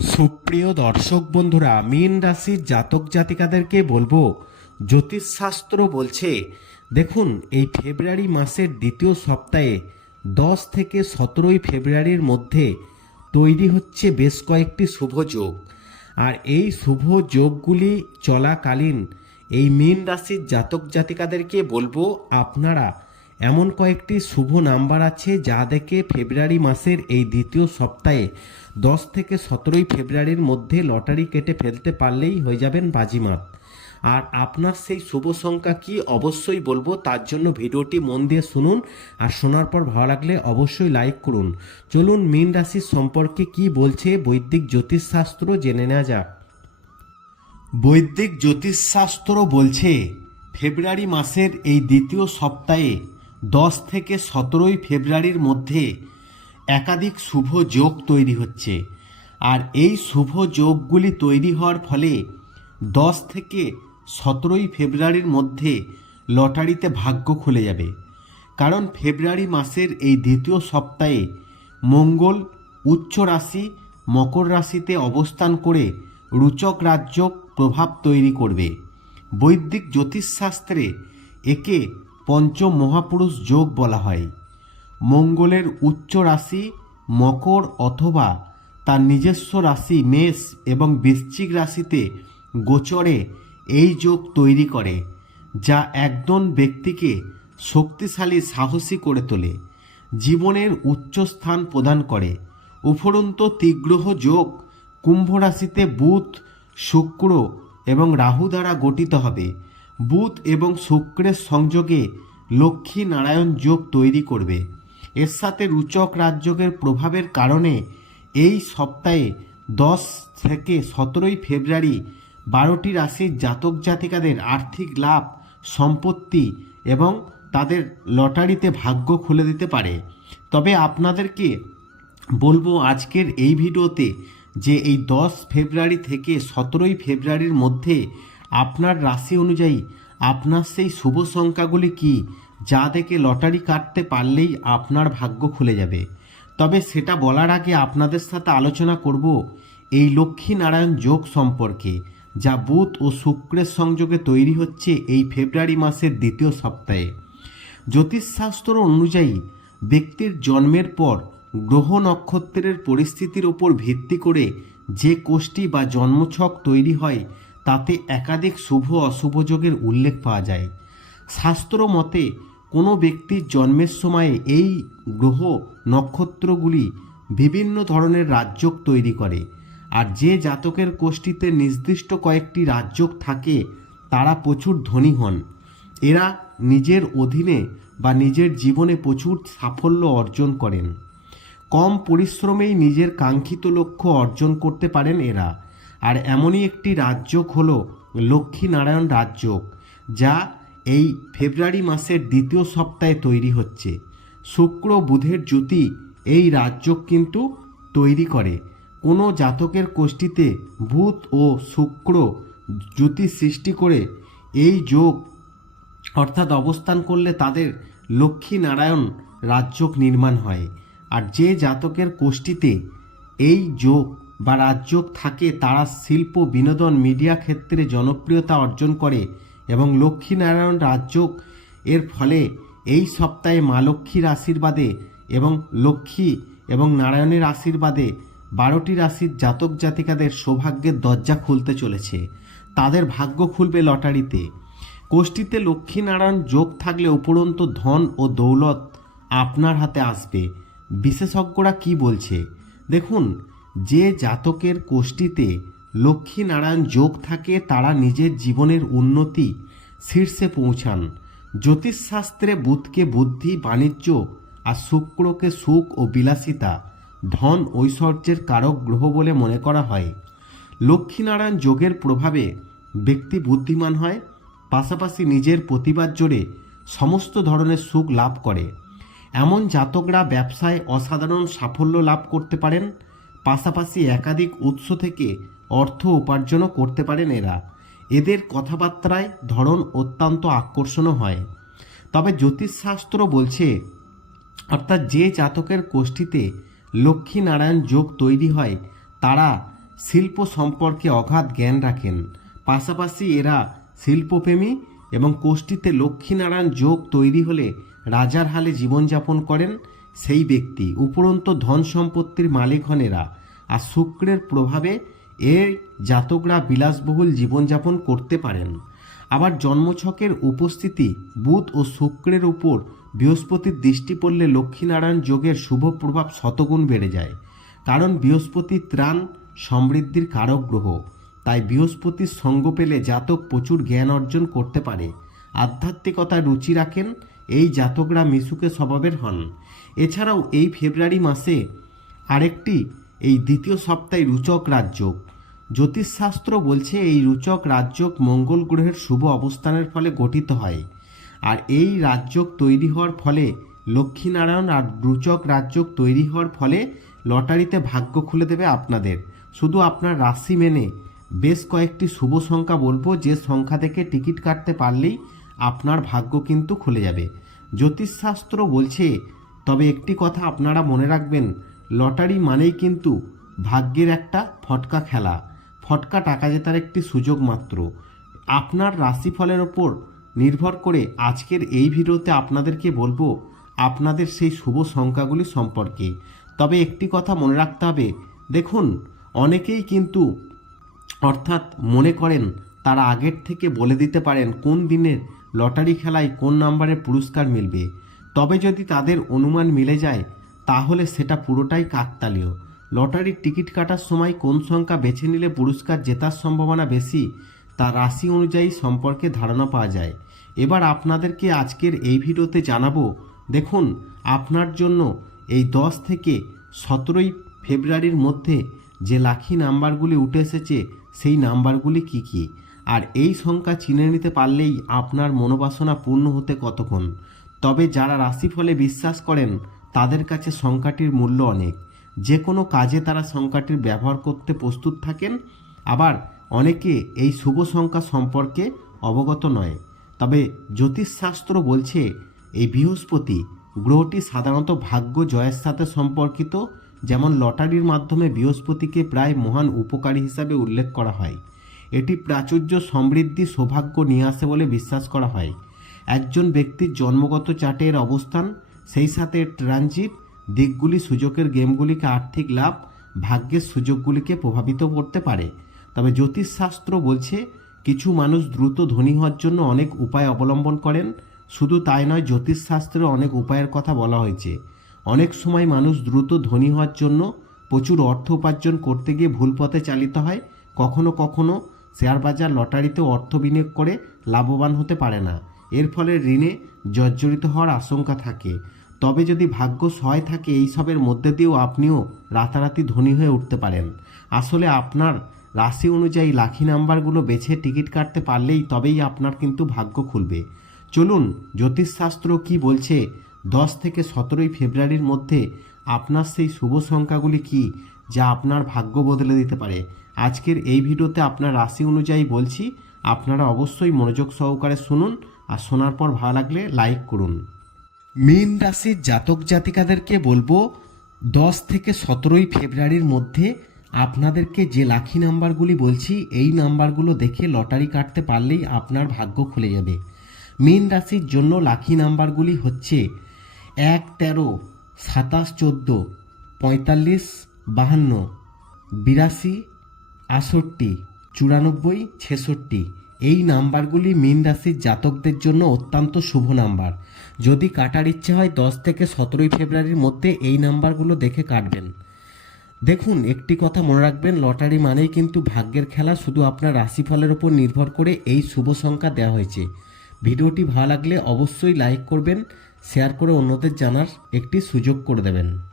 সুপ্রিয় দর্শক বন্ধুরা, মীন রাশির জাতক জাতিকাদেরকে বলব, জ্যোতিষশাস্ত্র বলছে, দেখুন, এই ফেব্রুয়ারি মাসের দ্বিতীয় সপ্তাহে দশ থেকে সতেরোই ফেব্রুয়ারির মধ্যে তৈরি হচ্ছে বেশ কয়েকটি শুভ যোগ। আর এই শুভ যোগগুলি চলাকালীন এই মীন রাশির জাতক জাতিকাদেরকে বলব, আপনারা এমন কয়েকটি শুভ নাম্বার আছে যা দেখে ফেব্রুয়ারি মাসের এই দ্বিতীয় সপ্তাহে দশ থেকে সতেরোই ফেব্রুয়ারির মধ্যে লটারি কেটে ফেলতে পারলেই হয়ে যাবেন বাজিমাত। আর আপনার সেই শুভ সংখ্যা কি অবশ্যই বলব, তার জন্য ভিডিওটি মন দিয়ে শুনুন আর শোনার পর ভালো লাগলে অবশ্যই লাইক করুন। চলুন মীন রাশির সম্পর্কে কি বলছে বৈদিক জ্যোতিষশাস্ত্র জেনে নেওয়া যাক। বৈদিক জ্যোতিষশাস্ত্র বলছে, ফেব্রুয়ারি মাসের এই দ্বিতীয় সপ্তাহে দশ থেকে সতেরোই ফেব্রুয়ারির মধ্যে একাধিক শুভ যোগ তৈরি হচ্ছে। আর এই শুভ যোগগুলি তৈরি হওয়ার ফলে দশ থেকে সতেরোই ফেব্রুয়ারির মধ্যে লটারিতে ভাগ্য খুলে যাবে। কারণ ফেব্রুয়ারি মাসের এই দ্বিতীয় সপ্তাহে মঙ্গল উচ্চ রাশি মকর রাশিতে অবস্থান করে রুচক রাজ্য প্রভাব তৈরি করবে। বৈদিক জ্যোতিষশাস্ত্রে একে পঞ্চ মহাপুরুষ যোগ বলা হয়। মঙ্গলের উচ্চ রাশি মকর অথবা তার নিজস্ব রাশি মেষ এবং বৃশ্চিক রাশিতে গোচরে এই যোগ তৈরি করে, যা একজন ব্যক্তিকে শক্তিশালী, সাহসী করে তোলে, জীবনের উচ্চ স্থান প্রদান করে। উপরন্ত তীগ্রহ যোগ কুম্ভ রাশিতে বুধ, শুক্র এবং রাহু দ্বারা গঠিত হবে। বুধ এবং শুক্রের সংযোগে লক্ষ্মী নারায়ণ যোগ তৈরি করবে। এর সাথে রুচক রাজযোগের প্রভাবের কারণে এই সপ্তাহে দশ থেকে সতেরোই ফেব্রুয়ারি বারোটি রাশির জাতক জাতিকাদের আর্থিক লাভ, সম্পত্তি এবং তাদের লটারিতে ভাগ্য খুলে দিতে পারে। তবে আপনাদেরকে বলব আজকের এই ভিডিওতে যে এই দশ ফেব্রুয়ারি থেকে সতেরোই ফেব্রুয়ারির মধ্যে আপনার রাশি অনুযায়ী আপনার সেই শুভ সংখ্যাগুলি কি, যা দেখে লটারি কাটতে পারলেই আপনার ভাগ্য খুলে যাবে। তবে সেটা বলার আগে আপনাদের সাথে আলোচনা করব এই লক্ষ্মী নারায়ণ যোগ সম্পর্কে, যা বুধ ও শুক্রের সংযোগে তৈরি হচ্ছে এই ফেব্রুয়ারি মাসের দ্বিতীয় সপ্তাহে। জ্যোতিষশাস্ত্র অনুযায়ী, ব্যক্তির জন্মের পর গ্রহ নক্ষত্রের পরিস্থিতির উপর ভিত্তি করে যে কোষ্ঠী বা জন্মছক তৈরি হয় তাতে একাধিক শুভ অশুভ যোগের উল্লেখ পাওয়া যায়। শাস্ত্র মতে, কোনো ব্যক্তির জন্মের সময়ে এই গ্রহ নক্ষত্রগুলি বিভিন্ন ধরনের রাজযোগ তৈরি করে, আর যে জাতকের কোষ্ঠীতে নির্দিষ্ট কয়েকটি রাজযোগ থাকে, তারা প্রচুর ধনী হন। এরা নিজের অধীনে বা নিজের জীবনে প্রচুর সাফল্য অর্জন করেন। কম পরিশ্রমেই নিজের কাঙ্ক্ষিত লক্ষ্য অর্জন করতে পারেন এরা। আর এমনই একটি রাজযোগ হল লক্ষ্মীনারায়ণ রাজযোগ, যা এই ফেব্রুয়ারি মাসের দ্বিতীয় সপ্তাহে তৈরি হচ্ছে। শুক্র বুধের জ্যোতি এই রাজযোগ কিন্তু তৈরি করে। কোনো জাতকের কোষ্ঠীতে বুধ ও শুক্র জ্যোতি সৃষ্টি করে এই যোগ অর্থাৎ অবস্থান করলে তাদের লক্ষ্মীনারায়ণ রাজযোগ নির্মাণ হয়। আর যে জাতকের কোষ্ঠীতে এই যোগ বা রাজযোগ থাকে তারা শিল্প, বিনোদন, মিডিয়া ক্ষেত্রে জনপ্রিয়তা অর্জন করে এবং লক্ষ্মীনারায়ণ রাজযোগ এর ফলে এই সপ্তাহে মা লক্ষ্মীর আশীর্বাদে এবং লক্ষ্মী এবং নারায়ণের আশীর্বাদে বারোটি রাশির জাতক জাতিকাদের সৌভাগ্যের দরজা খুলতে চলেছে। তাদের ভাগ্য খুলবে লটারিতে। কোষ্ঠীতে লক্ষ্মীনারায়ণ যোগ থাকলে উপরন্ত ধন ও দৌলত আপনার হাতে আসবে। বিশেষজ্ঞরা কি বলছে? দেখুন যে জাতকের কোষ্ঠীতে লক্ষ্মীনারায়ণ যোগ থাকে, তারা নিজের জীবনের উন্নতি শীর্ষে পৌঁছান। জ্যোতিষশাস্ত্রে বুধকে বুদ্ধি, বাণিজ্য আর শুক্রকে সুখ ও বিলাসিতা, ধন ঐশ্বর্যের কারক গ্রহ বলে মনে করা হয়। লক্ষ্মীনারায়ণ যোগের প্রভাবে ব্যক্তি বুদ্ধিমান হয়, পাশাপাশি নিজের প্রতিবাদ জোরে সমস্ত ধরনের সুখ লাভ করে। এমন জাতকরা ব্যবসায় অসাধারণ সাফল্য লাভ করতে পারেন পাশাপাশি একাধিক উৎস থেকে অর্থ উপার্জনও করতে পারেন এরা। এদের কথাবার্তায় ধরন অত্যন্ত আকর্ষণও হয়। তবে জ্যোতিষশাস্ত্র বলছে, অর্থাৎ যে জাতকের কোষ্ঠীতে লক্ষ্মীনারায়ণ যোগ তৈরি হয়, তারা শিল্প সম্পর্কে অগাধ জ্ঞান রাখেন। পাশাপাশি এরা শিল্পপ্রেমী এবং কোষ্ঠীতে লক্ষ্মীনারায়ণ যোগ তৈরি হলে রাজার হালে জীবনযাপন করেন সেই ব্যক্তি, উপরন্ত ধন সম্পত্তির মালিক হন এরা আর শুক্রের প্রভাবে এর জাতকরা বিলাসবহুল জীবনযাপন করতে পারেন। আবার জন্মছকের উপস্থিতি বুধ ও শুক্রের উপর বৃহস্পতির দৃষ্টি পড়লে লক্ষ্মীনারায়ণ যোগের শুভ প্রভাব শতগুণ বেড়ে যায়। কারণ বৃহস্পতি ত্রাণ সমৃদ্ধির কারক গ্রহ, তাই বৃহস্পতির সঙ্গ পেলে জাতক প্রচুর জ্ঞান অর্জন করতে পারে। আধ্যাত্মিকতায় রুচি রাখেন, এই জাতকরা মিশুকে স্বভাবের হন। এছাড়াও এই ফেব্রুয়ারি মাসে আরেকটি, এই দ্বিতীয় সপ্তাহে রুচক রাজযোগ। জ্যোতিষশাস্ত্র বলছে এই রুচক রাজযোগ মঙ্গল গ্রহের শুভ অবস্থানের ফলে গঠিত হয়। আর এই রাজযোগ তৈরি হওয়ার ফলে লক্ষ্মীনারায়ণ আর রুচক রাজযোগ তৈরি হওয়ার ফলে লটারিতে ভাগ্য খুলে দেবে আপনাদের। শুধু আপনার রাশি মেনে বেশ কয়েকটি শুভ সংখ্যা বলব, যে সংখ্যা থেকে টিকিট কাটতে পারলেই আপনার ভাগ্য কিন্তু খুলে যাবে। জ্যোতিষশাস্ত্র বলছে, তবে একটি কথা আপনারা মনে রাখবেন, লটারি মানেই কিন্তু ভাগ্যের একটা ফটকা খেলা। ফটকা টাকা জেতার একটি সুযোগ মাত্র। আপনার রাশিফলের ওপর নির্ভর করে আজকের এই ভিডিওতে আপনাদেরকে বলব, আপনাদের সেই শুভ সংখ্যাগুলি সম্পর্কে। তবে একটি কথা মনে রাখতে হবে, দেখুন, অনেকেই কিন্তু অর্থাৎ মনে করেন, তারা আগের থেকে বলে দিতে পারেন কোন দিনের লটারি খেলায় কোন নাম্বারে পুরস্কার মিলবে? তবে যদি তাদের অনুমান মিলে যায়, তাহলে সেটা পুরোটাই কাকতালীয়। লটারির টিকিট কাটার সময় কোন সংখ্যা বেছে নিলে পুরস্কার জেতার সম্ভাবনা বেশি, তা রাশি অনুযায়ী সম্পর্কে ধারণা পাওয়া যায়। এবার আপনাদেরকে আজকের এই ভিডিওতে জানাব, দেখুন, আপনার জন্য এই দশ থেকে সতেরোই ফেব্রুয়ারির মধ্যে যে লাখি নাম্বারগুলি উঠে এসেছে, সেই নাম্বারগুলি কি কি? আর এই সংখ্যা চিনে নিতে পারলেই আপনার মনোবাসনা পূর্ণ হতে কতক্ষণ? তবে যারা রাশিফলে বিশ্বাস করেন, তাদের কাছে সংখ্যাটির মূল্য অনেক। যে কোনো কাজে তারা সংখ্যাটির ব্যবহার করতে প্রস্তুত থাকেন, আবার অনেকে এই শুভ সংখ্যা সম্পর্কে অবগত নয়। তবে জ্যোতিষশাস্ত্র বলছে, এই বৃহস্পতি গ্রহটি সাধারণত ভাগ্য জয়ের সাথে সম্পর্কিত, যেমন লটারির মাধ্যমে বৃহস্পতিকে প্রায় মহান উপকারী হিসাবে উল্লেখ করা হয়। এটি প্রাচুর্য সমৃদ্ধি সৌভাগ্য নিয়ে আসে বলে বিশ্বাস করা হয়। একজন ব্যক্তির জন্মগত চার্টের অবস্থান, সেই সাথে ট্রানজিট, দিকগুলি সুযোগের গেমগুলিকে আর্থিক লাভ, ভাগ্যের সুযোগগুলিকে প্রভাবিত করতে পারে। তবে জ্যোতিষশাস্ত্র বলছে, কিছু মানুষ দ্রুত ধনী হওয়ার জন্য অনেক উপায় অবলম্বন করেন। শুধু তাই নয়, জ্যোতিষশাস্ত্রে অনেক উপায়ের কথা বলা হয়েছে। অনেক সময় মানুষ দ্রুত ধনী হওয়ার জন্য প্রচুর অর্থ উপার্জন করতে গিয়ে ভুল পথে চালিত হয়। কখনো কখনো শেয়ার বাজার লটারিতে অর্থ বিনিয়োগ করে লাভবান হতে পারে না। এর ফলে ঋণে জর্জরিত হওয়ার আশঙ্কা থাকে। তবে যদি ভাগ্য সহায় থাকে এইসবের মধ্যে দিয়েও আপনিও রাতারাতি ধনী হয়ে উঠতে পারেন। আসলে আপনার রাশি অনুযায়ী লাখি নাম্বারগুলো বেছে টিকিট কাটতে পারলেই তবেই আপনার কিন্তু ভাগ্য খুলবে। চলুন, জ্যোতিষশাস্ত্র কি বলছে? দশ থেকে সতেরোই ফেব্রুয়ারির মধ্যে আপনার সেই শুভ সংখ্যাগুলি কি, যা আপনার ভাগ্য বদলে দিতে পারে? আজকের এই ভিডিওতে আপনার রাশি অনুযায়ী বলছি, আপনারা অবশ্যই মনোযোগ সহকারে শুনুন আর শোনার পর ভালো লাগলে লাইক করুন। মীন রাশির জাতক জাতিকাদেরকে বলব, দশ থেকে সতেরোই ফেব্রুয়ারির মধ্যে আপনাদেরকে যে লাখি নাম্বারগুলি বলছি, এই নাম্বারগুলো দেখে লটারি কাটতে পারলেই আপনার ভাগ্য খুলে যাবে। মীন রাশির জন্য লাখি নাম্বারগুলি হচ্ছে এক, তেরো, সাতাশ, চোদ্দ, পঁয়তাল্লিশ, বাহান্ন, বিরাশি আষট্টি, চুরানব্বই, ছেষট্টি। এই নাম্বারগুলি মীন রাশির জাতকদের জন্য অত্যন্ত শুভ নাম্বার। যদি কাটার ইচ্ছে হয়, দশ থেকে সতেরোই ফেব্রুয়ারির মধ্যে এই নাম্বারগুলো দেখে কাটবেন। দেখুন, একটি কথা মনে রাখবেন, লটারি মানেই কিন্তু ভাগ্যের খেলা, শুধু আপনার রাশিফলের উপর নির্ভর করে এই শুভ সংখ্যা দেওয়া হয়েছে। ভিডিওটি ভালো লাগলে অবশ্যই লাইক করবেন, শেয়ার করে অন্যদের জানার একটি সুযোগ করে দেবেন।